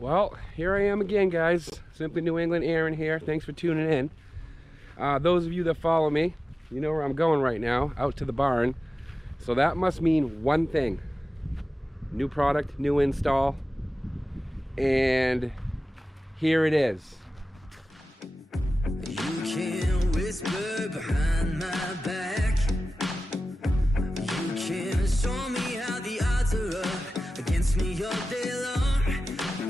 Well, here I am again, guys. Simply New England Aaron here. Thanks for tuning in. Those of you that follow me, you know where I'm going right now, out to the barn. So that must mean one thing. New product, new install. And here it is. You can whisper behind my back. You can show me how the odds are up against me all day long.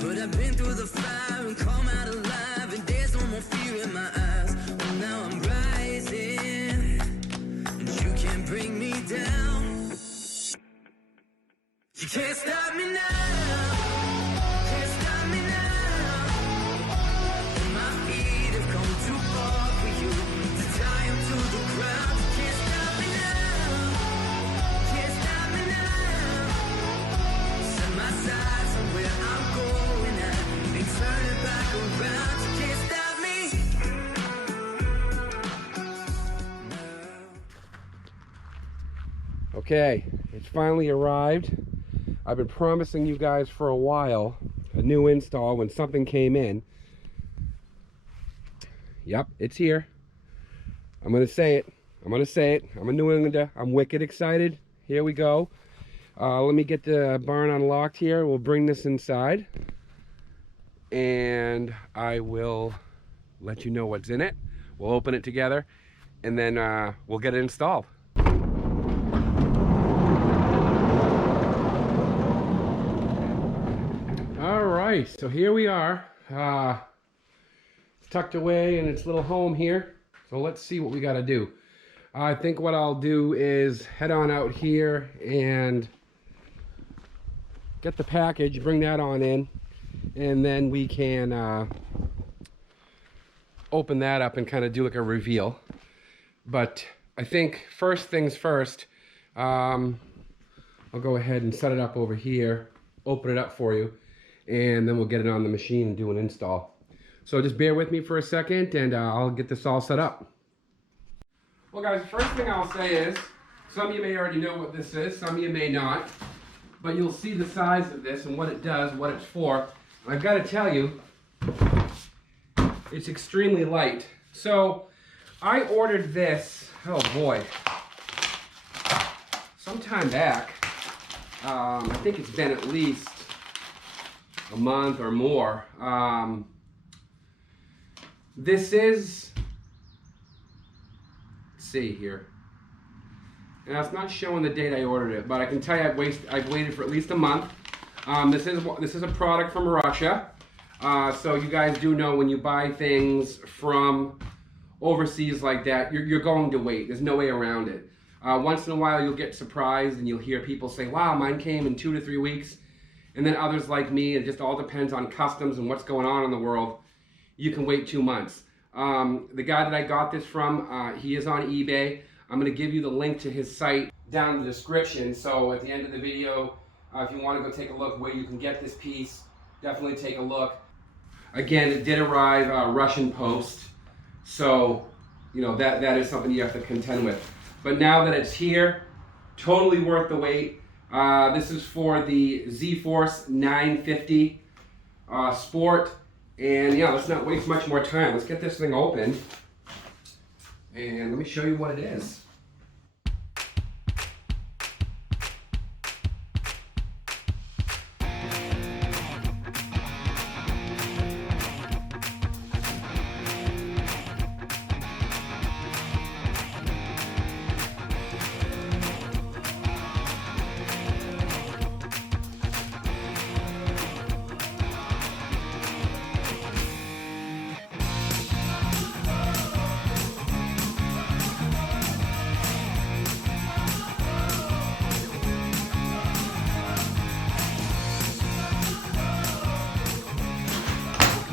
But I've been through the fire and come out alive, and there's no more fear in my eyes. Oh, now I'm rising, and you can't bring me down. You can't stop me now. Can't stop me now. My feet have come too far for you to tie them to the ground. You can't stop me now. Can't stop me now. Set my sights on where I'm going at and turn it back around. You can't stop me now. Okay, it's finally arrived. I've been promising you guys for a while a new install when something came in. Yep, it's here. I'm gonna say it. I'm a New Englander. I'm wicked excited. Here we go. Let me get the barn unlocked here. We'll bring this inside, and I will let you know what's in it. We'll open it together, and then we'll get it installed. All right, so here we are. It's tucked away in its little home here. So let's see what we got to do. I think what I'll do is head on out here and get the package, bring that on in, and then we can open that up and kind of do like a reveal. But I think first things first, I'll go ahead and set it up over here, open it up for you, and then we'll get it on the machine and do an install. So just bear with me for a second, and I'll get this all set up. Well guys, the first thing I'll say is, some of you may already know what this is, some of you may not, but you'll see the size of this and what it does, what it's for. I've got to tell you, it's extremely light. So I ordered this, oh boy, sometime back. I think it's been at least a month or more. This is, let's see here. Now it's not showing the date I ordered it, but I can tell you I've waited for at least a month. This is a product from Russia. So you guys do know when you buy things from overseas like that, you're going to wait. There's no way around it. Once in a while you'll get surprised and you'll hear people say, wow, mine came in 2 to 3 weeks. And then others like me, it just all depends on customs and what's going on in the world. You can wait 2 months. The guy that I got this from, he is on eBay. I'm going to give you the link to his site down in the description. So at the end of the video, if you want to go take a look where you can get this piece, definitely take a look. Again, it did arrive Russian post. So, you know, that is something you have to contend with. But now that it's here, totally worth the wait. This is for the Zforce 950 Sport. And yeah, let's not waste much more time. Let's get this thing open. And let me show you what it is.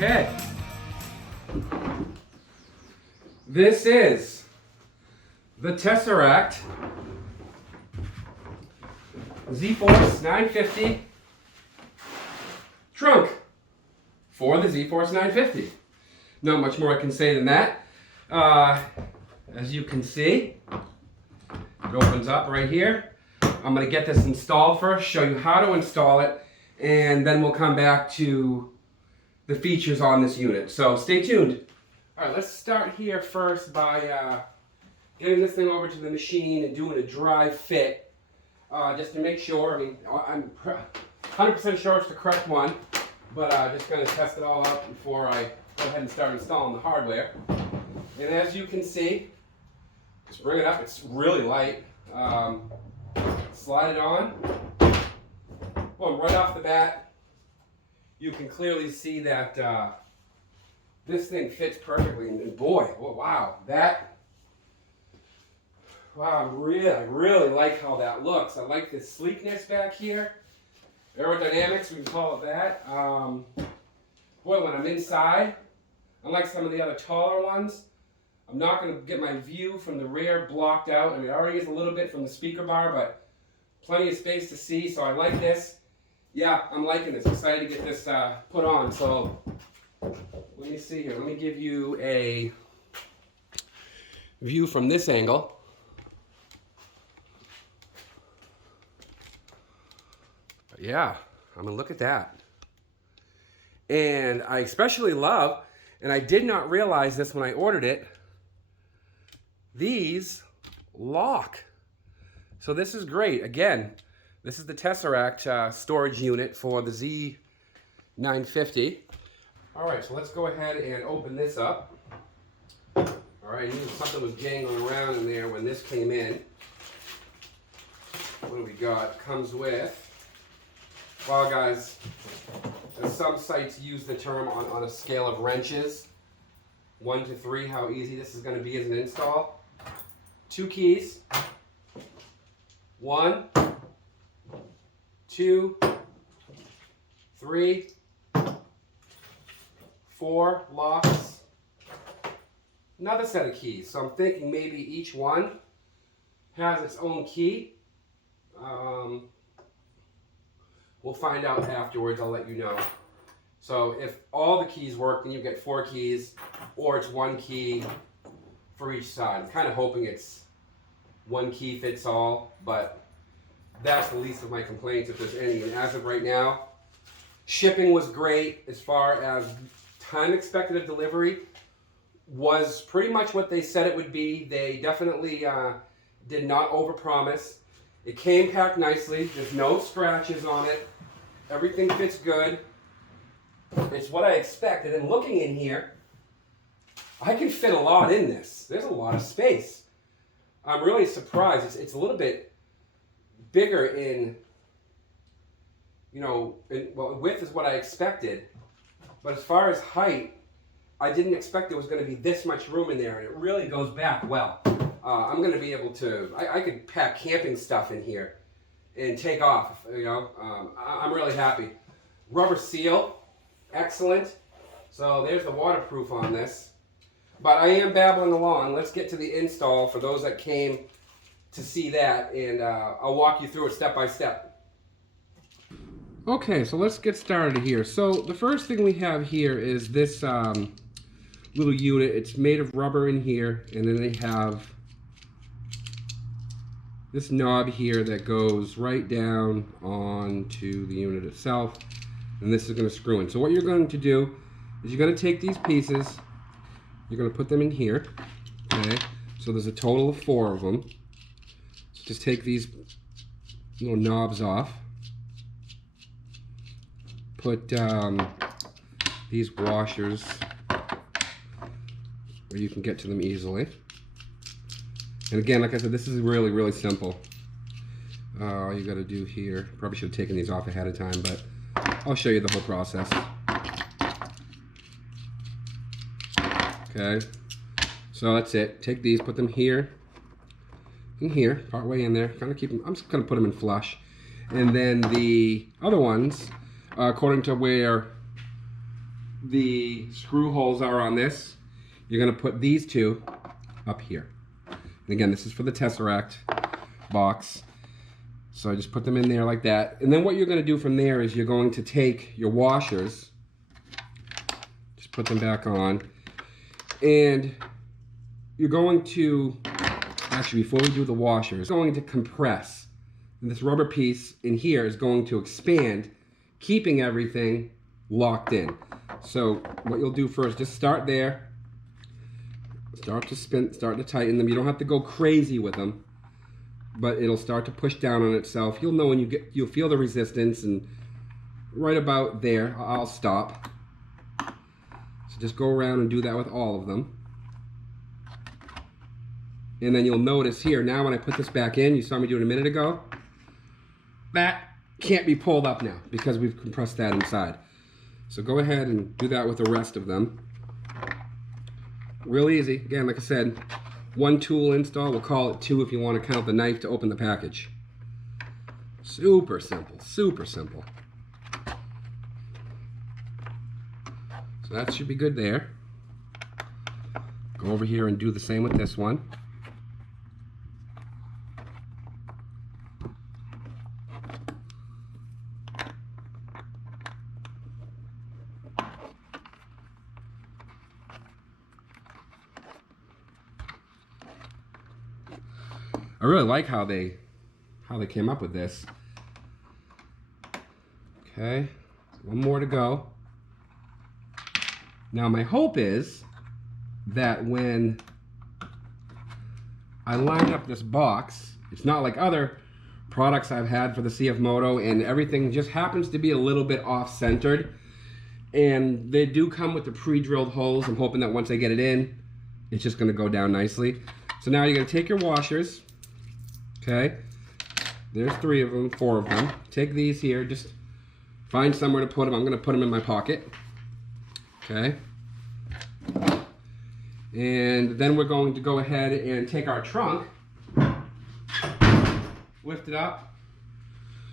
Okay. This is the Tesseract Zforce 950 trunk for the Zforce 950. Not much more I can say than that. As you can see, it opens up right here. I'm going to get this installed first, show you how to install it, and then we'll come back to the features on this unit. So stay tuned. All right, let's start here first by getting this thing over to the machine and doing a dry fit, just to make sure. I mean, I'm 100% sure it's the correct one, but just going to test it all out before I go ahead and start installing the hardware. And as you can see, just bring it up. It's really light. Slide it on. Well, right off the bat, you can clearly see that this thing fits perfectly. And boy, oh, wow, I really like how that looks. I like this sleekness back here. Aerodynamics, we can call it that. Boy, when I'm inside, unlike some of the other taller ones, I'm not going to get my view from the rear blocked out. I mean, it already is a little bit from the speaker bar, but plenty of space to see, so I like this. Yeah, I'm liking this. Excited to get this put on. So let me see here. Let me give you a view from this angle. But yeah, I mean, look at that. And I especially love, and I did not realize this when I ordered it, these lock. So this is great. Again, this is the Tesseract storage unit for the Z950. All right, so let's go ahead and open this up. All right, I knew something was jangling around in there when this came in. What do we got? Comes with, well guys, some sites use the term on a scale of wrenches, 1 to 3, how easy this is going to be as an install. 2 keys. 1, 2, 3, 4 locks. Another set of keys. So I'm thinking maybe each one has its own key. We'll find out afterwards. I'll let you know. So if all the keys work, then you get 4 keys, or it's 1 key for each side. I'm kind of hoping it's 1 key fits all, but that's the least of my complaints if there's any. And as of right now, shipping was great. As far as time expected of delivery was pretty much what they said it would be. They definitely did not overpromise. It came packed nicely. There's no scratches on it. Everything fits good. It's what I expected. And looking in here, I can fit a lot in this. There's a lot of space. I'm really surprised. It's a little bit bigger in, well, width is what I expected. But as far as height, I didn't expect there was going to be this much room in there, and it really goes back well. I'm going to be able to, I could pack camping stuff in here and take off, I'm really happy. Rubber seal, excellent. So there's the waterproof on this. But I am babbling along. Let's get to the install for those that came to see that, and I'll walk you through it step by step. Okay, so let's get started here. So the first thing we have here is this little unit. It's made of rubber in here, and then they have this knob here that goes right down onto the unit itself, and this is going to screw in. So what you're going to do is you're going to take these pieces, you're going to put them in here, okay? So there's a total of 4 of them. So just take these little knobs off, put these washers where you can get to them easily. And again, like I said, this is really, really simple. All you got to do here, probably should have taken these off ahead of time, but I'll show you the whole process. Okay, so that's it. Take these, put them here, and here, part way in there. Kind of keep them. I'm just gonna put them in flush, and then the other ones, according to where the screw holes are on this, you're gonna put these 2 up here. And again, this is for the Tesseract box. So I just put them in there like that. And then what you're gonna do from there is you're going to take your washers, just put them back on, and you're going to, actually before we do the washers, going to compress. And this rubber piece in here is going to expand, keeping everything locked in. So what you'll do first, just start there. Start to spin, start to tighten them. You don't have to go crazy with them, but it'll start to push down on itself. You'll know when you'll feel the resistance, and right about there, I'll stop. So just go around and do that with all of them. And then you'll notice here, now when I put this back in, you saw me do it a minute ago, that can't be pulled up now because we've compressed that inside. So go ahead and do that with the rest of them. Real easy. Again, like I said, one tool install. We'll call it two if you want to count the knife to open the package. Super simple, super simple. So that should be good there. Go over here and do the same with this one. I really like how they came up with this. Okay, one more to go. Now my hope is that when I line up this box, it's not like other products I've had for the CFMOTO, and everything just happens to be a little bit off-centered. And they do come with the pre-drilled holes. I'm hoping that once I get it in, it's just gonna go down nicely. So now you're gonna take your washers. Okay, there's 3 of them, 4 of them. Take these here, just find somewhere to put them. I'm going to put them in my pocket. Okay. And then we're going to go ahead and take our trunk, lift it up.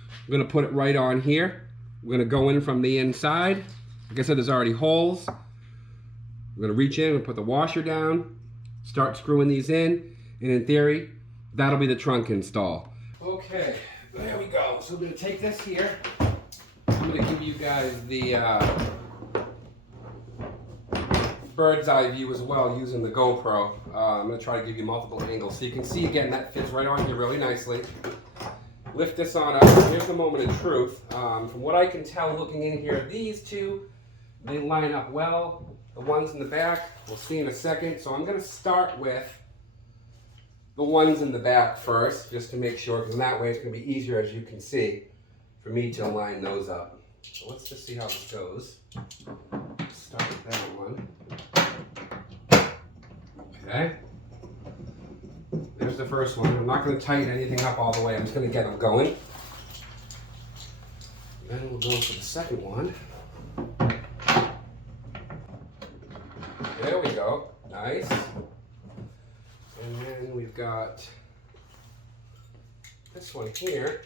I'm going to put it right on here. We're going to go in from the inside. Like I said, there's already holes. We're going to reach in and put the washer down, start screwing these in, and in theory, that'll be the trunk install. Okay, there we go. So we're going to take this here. I'm going to give you guys the bird's eye view as well using the GoPro. I'm going to try to give you multiple angles so you can see again that fits right on here really nicely. Lift this on up. Here's the moment of truth. From what I can tell looking in here, these two, they line up well. The ones in the back, we'll see in a second. So I'm going to start with the ones in the back first, just to make sure, because in that way it's going to be easier, as you can see, for me to line those up. So let's just see how this goes. Start with that one. Okay. There's the first one. I'm not going to tighten anything up all the way. I'm just going to get them going. Then we'll go for the second one. There we go. Nice. And then we've got this one here,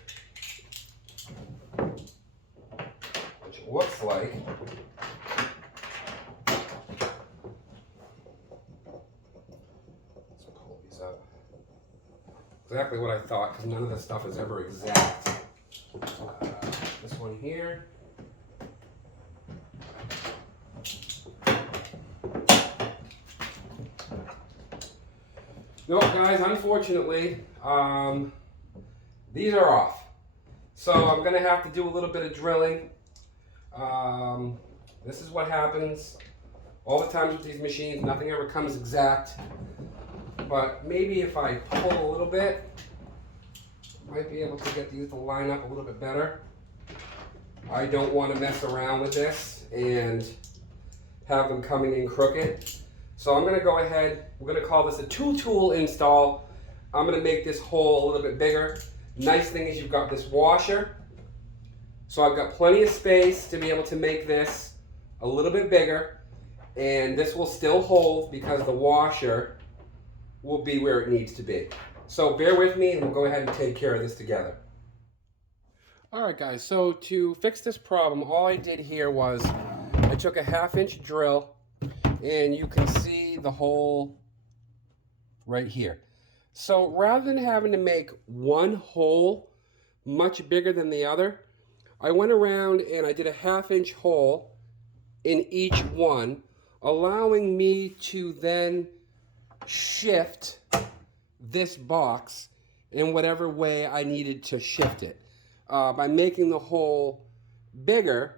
which looks like let's pull these up. Exactly what I thought, because none of this stuff is ever exact. This one here. No, guys, unfortunately, these are off. So I'm going to have to do a little bit of drilling. This is what happens all the times with these machines. Nothing ever comes exact. But maybe if I pull a little bit, I might be able to get these to line up a little bit better. I don't want to mess around with this and have them coming in crooked. So I'm going to go ahead, we're going to call this a two-tool install. I'm going to make this hole a little bit bigger. Nice thing is you've got this washer. So I've got plenty of space to be able to make this a little bit bigger. And this will still hold because the washer will be where it needs to be. So bear with me and we'll go ahead and take care of this together. Alright guys, so to fix this problem, all I did here was I took a 1/2-inch drill, and you can see the hole right here. So rather than having to make one hole much bigger than the other, I went around and I did a 1/2-inch hole in each one, allowing me to then shift this box in whatever way I needed to shift it. By making the hole bigger,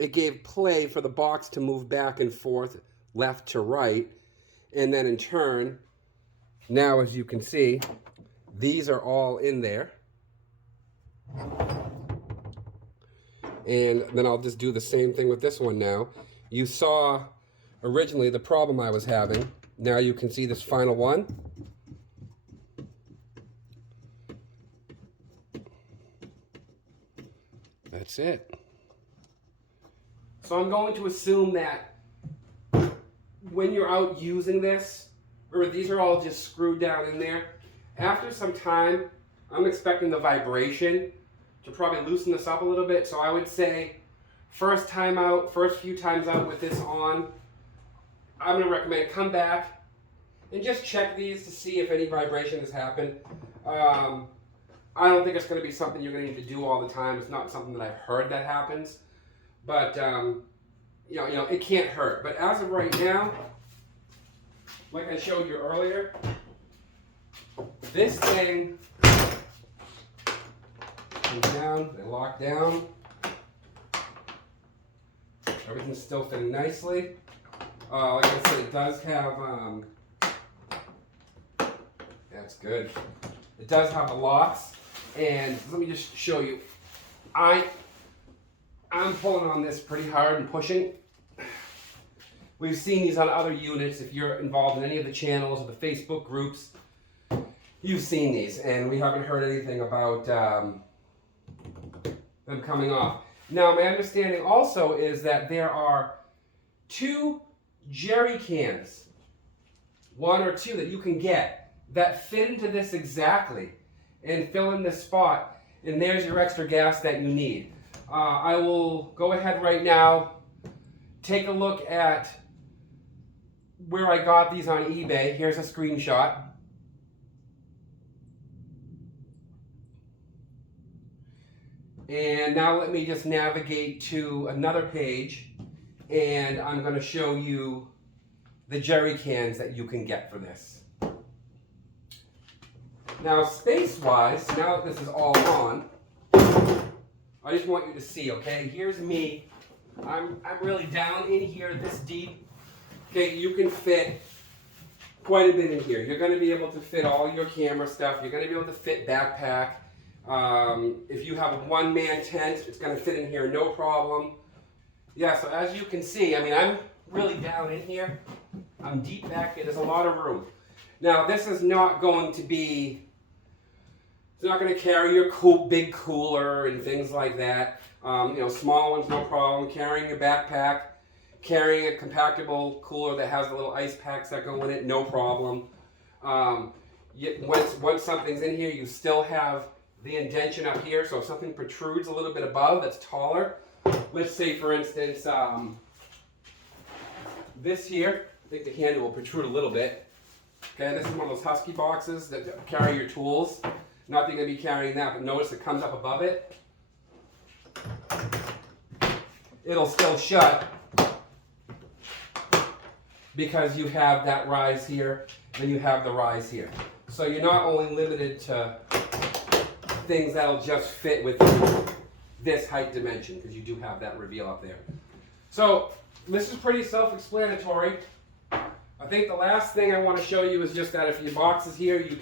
it gave play for the box to move back and forth, left to right, and then in turn, now as you can see, these are all in there. And then I'll just do the same thing with this one now. You saw originally the problem I was having. Now you can see this final one. That's it. So I'm going to assume that when you're out using this, or these are all just screwed down in there, after some time, I'm expecting the vibration to probably loosen this up a little bit. So I would say first few times out with this on, I'm going to recommend come back and just check these to see if any vibration has happened. I don't think it's going to be something you're going to need to do all the time. It's not something that I've heard that happens, but you know, it can't hurt. But as of right now, like I showed you earlier, this thing comes down, they lock down. Everything's still fitting nicely. Like I said, it does have, that's good. It does have the locks, and let me just show you. I'm pulling on this pretty hard and pushing. We've seen these on other units. If you're involved in any of the channels or the Facebook groups, you've seen these, and we haven't heard anything about them coming off. Now, my understanding also is that there are 2 jerry cans, 1 or 2 that you can get that fit into this exactly and fill in this spot, and there's your extra gas that you need. I will go ahead right now, take a look at where I got these on eBay. Here's a screenshot. And now let me just navigate to another page, and I'm going to show you the jerry cans that you can get for this. Now, space-wise, now that this is all on, I just want you to see, okay? Here's me. I'm really down in here this deep. Okay, you can fit quite a bit in here. You're going to be able to fit all your camera stuff. You're going to be able to fit backpack. If you have a one-man tent, it's going to fit in here no problem. Yeah, so as you can see, I mean, I'm really down in here. I'm deep back here. There's a lot of room. Now, this is not going to be, it's not going to carry your big cooler and things like that. You know, small ones, no problem. Carrying your backpack, carrying a compactable cooler that has the little ice packs that go in it, no problem. Once something's in here, you still have the indentation up here, so if something protrudes a little bit above that's taller, let's say for instance, this here, I think the handle will protrude a little bit. Okay, this is one of those Husky boxes that carry your tools. Not that you're going to be carrying that, but notice it comes up above it. It'll still shut because you have that rise here, and you have the rise here. So you're not only limited to things that'll just fit with this height dimension, because you do have that reveal up there. So this is pretty self-explanatory. I think the last thing I want to show you is just that if your box is here, you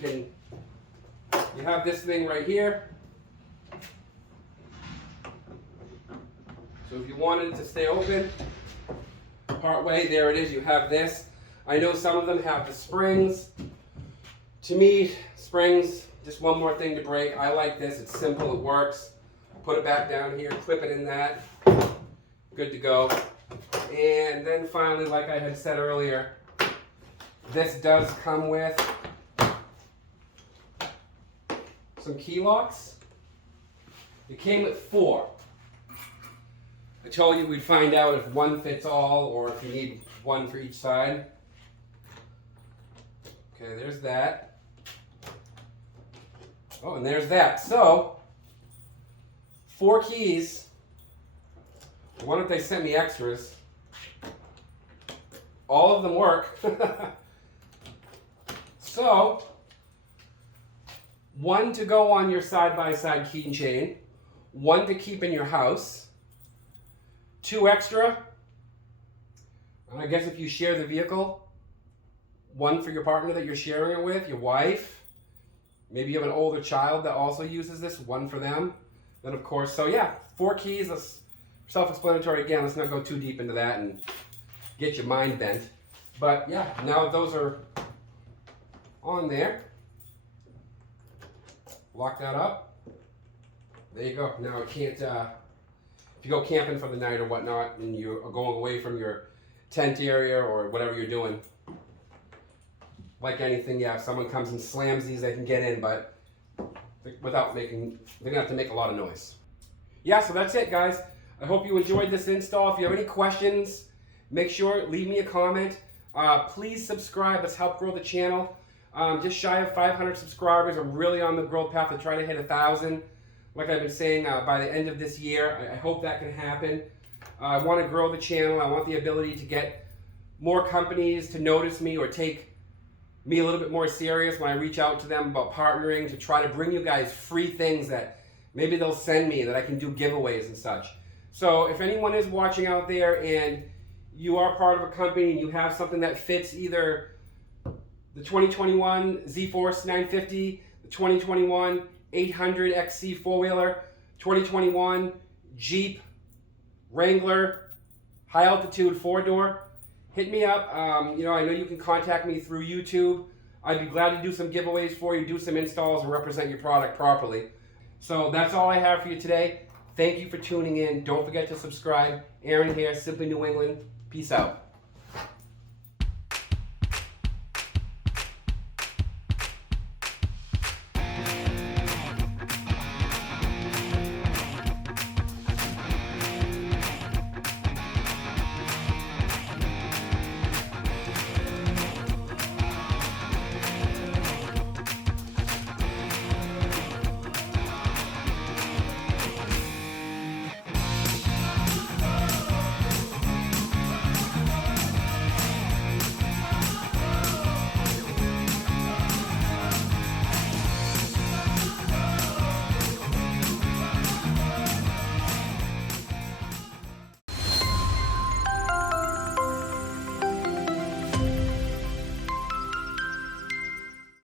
have this thing right here. So if you wanted it to stay open, part way, there it is, you have this. I know some of them have the springs. To me, springs, just one more thing to break. I like this, it's simple, it works. Put it back down here, clip it in that, good to go. And then finally, like I had said earlier, this does come with some key locks. It came with 4. I told you we'd find out if one fits all or if you need one for each side. Okay, there's that. Oh, and there's that. So, 4 keys. Why don't they send me extras? All of them work. So, 1 to go on your side-by-side keychain, 1 to keep in your house, 2 extra. I guess if you share the vehicle, 1 for your partner that you're sharing it with, your wife. Maybe you have an older child that also uses this, 1 for them. Then of course, so yeah, 4 keys. That's self-explanatory. Again, let's not go too deep into that and get your mind bent. But yeah, now that those are on there, lock that up. There you go. Now it can't, if you go camping for the night or whatnot and you are going away from your tent area or whatever you're doing, like anything, yeah, if someone comes and slams these, they can get in, but without making, they're gonna have to make a lot of noise. Yeah, so that's it, guys. I hope you enjoyed this install. If you have any questions, make sure, leave me a comment. Please subscribe. Let's help grow the channel. Just shy of 500 subscribers. I'm really on the growth path to try to hit 1,000. Like I've been saying, by the end of this year, I hope that can happen. I want to grow the channel. I want the ability to get more companies to notice me or take me a little bit more serious when I reach out to them about partnering, to try to bring you guys free things that maybe they'll send me that I can do giveaways and such. So if anyone is watching out there and you are part of a company and you have something that fits either the 2021 Zforce 950, the 2021 800 XC 4-wheeler, 2021 Jeep Wrangler high altitude 4-door, hit me up. You know, I know you can contact me through YouTube. I'd be glad to do some giveaways for you, do some installs, and represent your product properly. So that's all I have for you today. Thank you for tuning in. Don't forget to subscribe. Aaron here, Simply New England. Peace out.